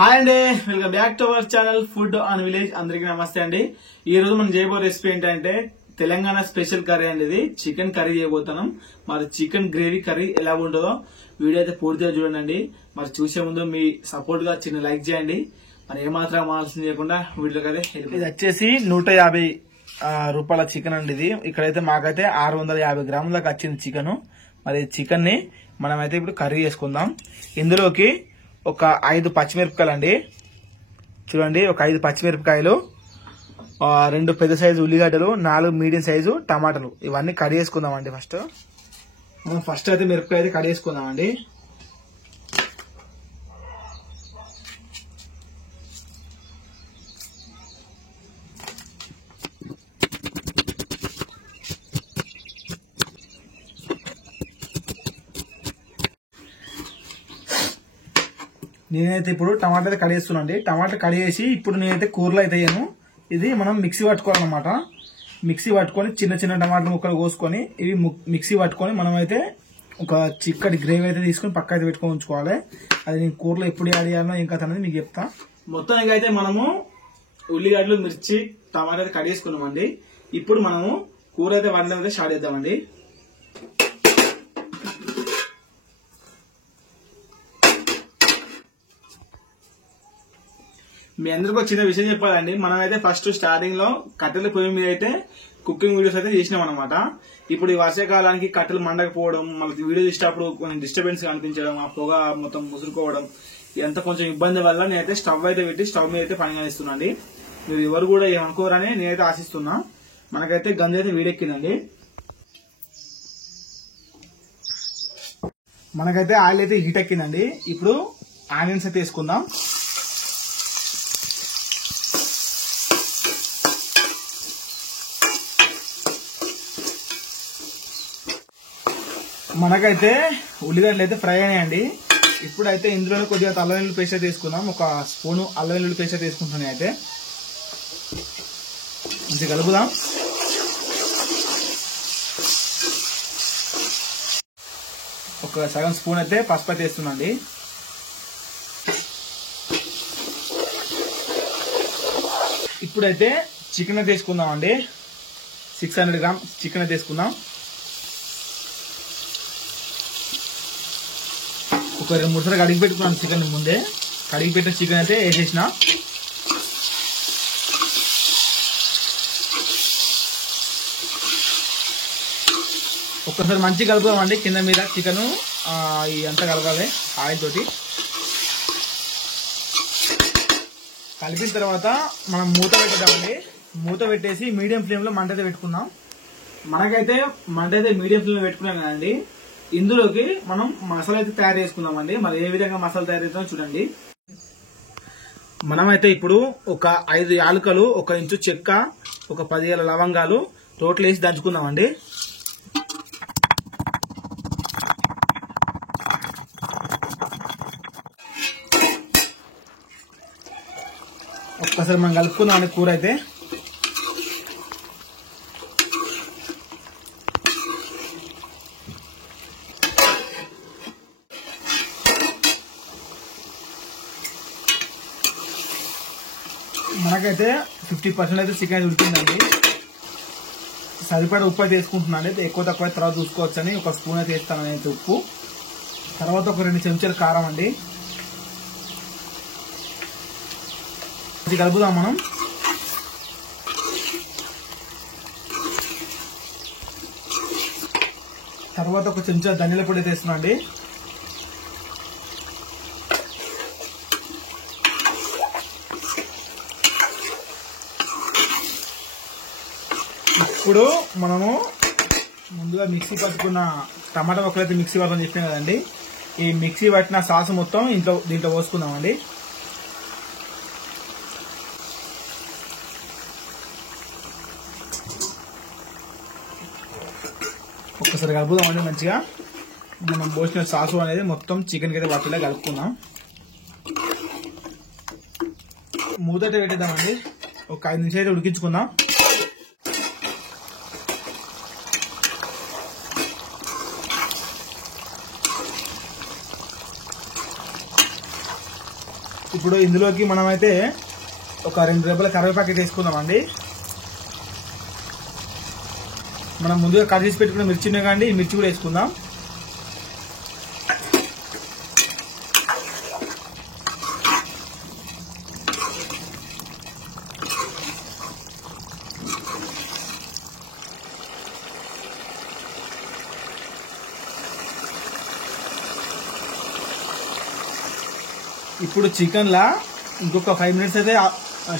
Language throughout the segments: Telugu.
హాయ్ అండి, welcome back to our channel food on village. అందరికీ నమస్తే అండి. ఈ రోజు మనం చేయబోయే రెసిపీ ఏంటంటే తెలంగాణ స్పెషల్ కర్రీ అండి. ఇది చికెన్ కర్రీ చేయబోతున్నాం. మరి చికెన్ గ్రేవీ కర్రీ ఎలా ఉంటుందో వీడియో అయితే పూర్తిగా చూడండి. మరి చూసే ముందు మీ సపోర్ట్ గా చిన్న లైక్ చేయండి. మరి ఏమాత్రం ఆలస్యం చేయకుండా వీడియోకి అయితే ఇది వచ్చేసి 150 రూపాయల చికెన్ అండి. ఇది ఇక్కడైతే మాకైతే 650 గ్రాముల దాకా వచ్చింది చికెన్. మరి చికెన్ ని మనమైతే ఇప్పుడు కర్రీ చేసుకుందాం. ఇందులోకి ఒక 5 పచ్చిమిరపకాయలు అండి. చూడండి, ఒక 5 పచ్చిమిరపకాయలు, 2 పెద్ద సైజు ఉల్లిగడ్డలు, 4 మీడియం సైజు టమాటాలు, ఇవన్నీ కట్ చేసుకుందామండి. ఫస్ట్ అయితే మిరపకాయ అయితే కట్ చేసుకుందామండి. నేనైతే ఇప్పుడు టమాటా అయితే కట్ చేస్తున్నాండి. టమాటా కట్ చేసి ఇప్పుడు నేనైతే కూరలో అయితే వేయను. ఇది మనం మిక్సీ పట్టుకోవాలన్నమాట. మిక్సీ పట్టుకొని చిన్న చిన్న టమాటా ముక్కలు కోసుకొని ఇవి మిక్సీ పట్టుకొని మనం అయితే ఒక చిక్కటి గ్రేవీ అయితే తీసుకొని పక్క అయితే పెట్టుకొని ఉంచుకోవాలి. అది నేను కూరలో ఎప్పుడు యాడ్ చేయాలో ఇంకా అనేది మీకు చెప్తా. మొత్తం అయితే మనము ఉల్లిగడ్డలు, మిర్చి, టమాటా అయితే కట్ చేసుకున్నామండి. ఇప్పుడు మనము కూర అయితే వండడం అయితే స్టార్ట్ చేద్దామండి. మీ అందరికీ చిన్న విషయం చెప్పాలండి. మనమైతే ఫస్ట్ స్టార్టింగ్ లో కట్టెల పొయ్యి మీద అయితే కుకింగ్ వీడియోస్ అయితే చేసినాం అనమాట. ఇప్పుడు ఈ వర్షాకాలానికి కట్టెలు మండకపోవడం, మనకి వీడియో తీసేటప్పుడు కొంచెం డిస్టర్బెన్స్ కనిపించడం, ఆ పొగ మొత్తం ముసురుకోవడం, ఎంత కొంచెం ఇబ్బంది వల్ల నేనైతే స్టవ్ అయితే పెట్టి స్టవ్ మీద అయితే పని చేస్తున్నాండి. మీరు ఎవరు కూడా ఏమనుకోరని నేనైతే ఆశిస్తున్నా. మనకైతే గంజి అయితే వేడెక్కిందండి. మనకైతే ఆయిల్ అయితే హీట్ ఎక్కిందండి. ఇప్పుడు ఆనియన్స్ అయితే వేసుకుందాం. మనకైతే ఉల్లిగడ్డలు అయితే ఫ్రై అయినాయండి. ఇప్పుడైతే ఇందులో కొద్దిగా అల్లం వెల్లుల్లి పేస్ట్ అయితే తీసుకుందాం. ఒక స్పూను అల్లం వెల్లుల్లి పేస్ట్ అయితే తీసుకుంటున్నాను. అయితే మంచిగా కలుపుదాం. ఒక సగం స్పూన్ అయితే పసుపు అయితే వేస్తున్నాండి. ఇప్పుడైతే చికెన్ అయితే తీసుకుందాం అండి. 600 గ్రామ్ చికెన్ అయితే తీసుకుందాం. ఒక 2-3 సార్లు కడిగి పెట్టుకున్నాను చికెన్. ముందే కడిగి పెట్టిన చికెన్ అయితే వేసేసిన. ఒక్కసారి మంచిగా కలుపుదామండి. కింద మీద చికెన్ అంతా కలపాలి ఆయిల్ తోటి. కలిపిన తర్వాత మనం మూత పెట్టేద్దామండి. మూత పెట్టేసి మీడియం ఫ్లేమ్ లో మంట అయితే పెట్టుకుందాం. మనకైతే మంట అయితే మీడియం ఫ్లేమ్ లో పెట్టుకున్నాం కదండి. ఇందులోకి మనం మసాలా అయితే తయారు చేసుకుందామండి. మరి ఏ విధంగా మసాలా తయారు చేద్దామో చూడండి. మనమైతే ఇప్పుడు ఒక 5 యాలకులు, 1 ఇంచు చెక్క, ఒక 10 లవంగాలు టోటల్ వేసి దంచుకుందామండి. ఒక్కసారి మనం కలుపుకుందామండి కూర అయితే. మనకైతే 50% అయితే చికెన్ ఉడికిందండి. సరిపడా ఉప్పు అయితే వేసుకుంటున్నాను. ఎక్కువ తక్కువ తర్వాత చూసుకోవచ్చు అని ఒక స్పూన్ అయితే వేస్తాను అయితే ఉప్పు. తర్వాత ఒక 2 చెంచాలు కారం అండి. ఇది కలుపుదాం మనం. తర్వాత ఒక చెంచా ధనియాల పొడి అయితే వేస్తున్నా అండి. ఇప్పుడు మనము ముందుగా మిక్సీ పట్టుకున్న టమాటా ముక్కలు అయితే మిక్సీ పట్టని చెప్పాం కదండి. ఈ మిక్సీ పట్టిన సాస్ మొత్తం దీంట్లో పోసుకుందామండి. ఒక్కసారి కలుపుదామండి. మంచిగా మనం పోసిన సాసు అనేది మొత్తం చికెన్ కి అయితే పట్టేలా కలుపుకుందాం. మూత అయితే పెట్టేద్దామండి. ఒక 5 నిమిషాలు అయితే ఉడికించుకుందాం. ఇప్పుడు ఇందులోకి మనమైతే ఒక 2 రెబ్బల కరివేపాకు వేసుకుందామండి. మనం ముందుగా కట్ చేసి పెట్టుకున్న మిర్చి ఉన్నాయి కానీ ఈ మిర్చి కూడా వేసుకుందాం. ఇప్పుడు చికెన్ లా ఇంకొక 5 మినిట్స్ అయితే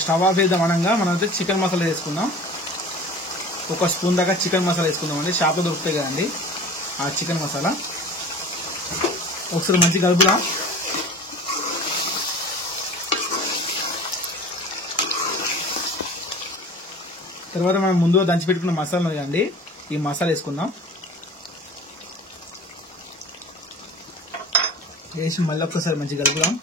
స్టవ్ ఆఫ్ చేద్దాం. అనగా మనం అయితే చికెన్ మసాలా వేసుకుందాం. ఒక స్పూన్ దాకా చికెన్ మసాలా వేసుకుందాం అండి. షాప్లో దొరుకుతాయి కదండి ఆ చికెన్ మసాలా. ఒకసారి మంచి కలుపుదాం. తర్వాత మనం ముందుగా దంచి పెట్టుకున్న మసాలా ఉంది కదండి, ఈ మసాలా వేసుకుందాం. వేసి మళ్ళీ ఒకసారి మంచి కలుపుదాం.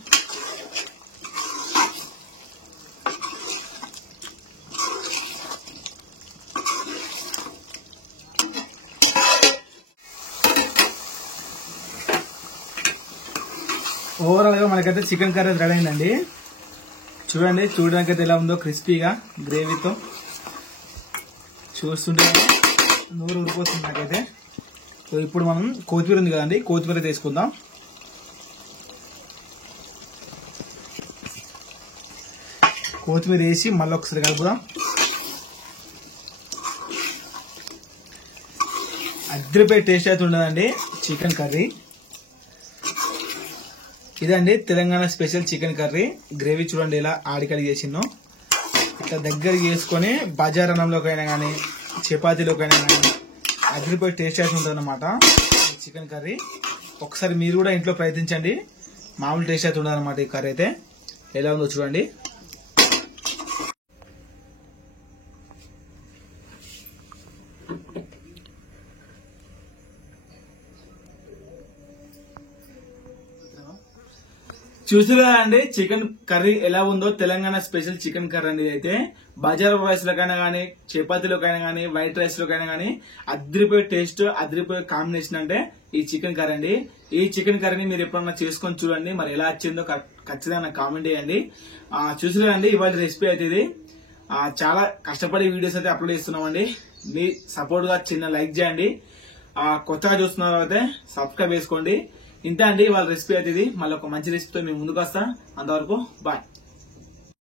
ఓవరాల్ గా మనకైతే చికెన్ కర్రీ రెడీ అయిందండి. చూడండి, చూడడానికి అయితే ఎలా ఉందో క్రిస్పీగా గ్రేవీతో. చూస్తుంటే నోరు ఊరిపోతుంది నాకైతే. సో ఇప్పుడు మనం కొత్తిమీర ఉంది కదండి, కొత్తిమీర తీసుకుందాం. కొత్తిమీర వేసి మళ్ళీ ఒకసారి కలుపుదాం. అద్దరిపై టేస్ట్ అయితే ఉండదండి చికెన్ కర్రీ. ఇదండి Telangana special chicken curry. Gravy చూడండి ఎలా ఆడికడి చేసిందో. ఇట్లా దగ్గర చేసుకొని బజార్ అన్నంలోకైనా కానీ చపాతీలోకైనా కానీ అదిరిపోయి టేస్ట్ అయితే ఉంటుంది అన్నమాట చికెన్ కర్రీ. ఒకసారి మీరు కూడా ఇంట్లో ప్రయత్నించండి. మామూలు టేస్ట్ అయితే ఉండదు అనమాట. ఈ కర్రీ అయితే ఎలా ఉందో చూడండి. చూసిరా అండి చికెన్ కర్రీ ఎలా ఉందో. తెలంగాణ స్పెషల్ చికెన్ కర్రీ అనేది అయితే బజార్ రైస్ లోకైనా కానీ చపాతీలోకైనా కానీ వైట్ రైస్ లోకైనా కానీ అదిరిపోయే టేస్ట్, అదిరిపోయే కాంబినేషన్ అంటే ఈ చికెన్ కర్రీ అండి. ఈ చికెన్ కర్రీని మీరు ఎప్పుడన్నా చేసుకొని చూడండి. మరి ఎలా వచ్చిందో ఖచ్చితంగా నాకు కామెంట్ చేయండి. చూసిరా అండి ఇవాళ రెసిపీ అయితే ఇది. చాలా కష్టపడి వీడియోస్ అయితే అప్లోడ్ చేస్తున్నామండి. మీ సపోర్ట్ గా చిన్న లైక్ చేయండి. కొత్తగా చూస్తున్నారు అయితే సబ్స్క్రైబ్ చేసుకోండి. ఇంతే అండి ఇవాళ రెసిపీ అయితే ఇది. మళ్ళీ ఒక మంచి రెసిపీతో మేము ముందుకు వస్తా. అంతవరకు బాయ్.